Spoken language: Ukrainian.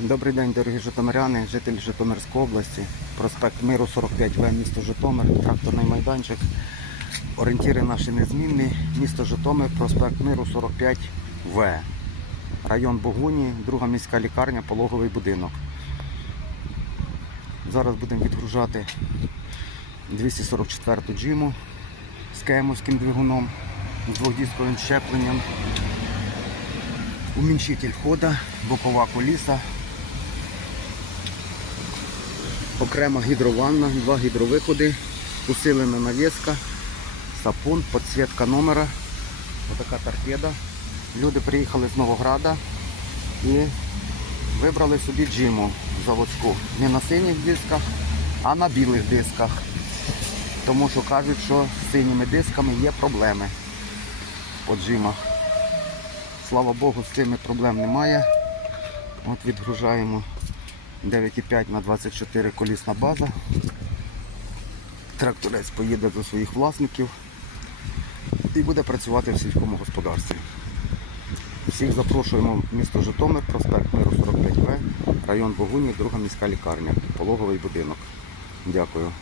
Добрий день, дорогі житомиряни, жителі Житомирської області. Проспект Миру 45В, місто Житомир, тракторний майданчик. Орієнтіри наші незмінні. Місто Житомир, проспект Миру 45В. Район Богуні, друга міська лікарня, пологовий будинок. Зараз будемо відгружати 244-ту джиму з кемовським двигуном, з двохдісковим щепленням. Уміншитель хода, бокова коліса, окрема гідрованна, два гідровиходи, усилена навіска, сапун, підсвітка номера, отака торпеда. Люди приїхали з Новограда і вибрали собі джиму заводську. Не на синіх дисках, а на білих дисках. Тому що кажуть, що з синіми дисками є проблеми по джимах. Слава Богу, з цими проблем немає. От відгружаємо 9,5 на 24 колісна база. Тракторець поїде до своїх власників і буде працювати в сільському господарстві. Всіх запрошуємо в місто Житомир, проспект Миру 45В, район Богуні, друга міська лікарня, пологовий будинок. Дякую.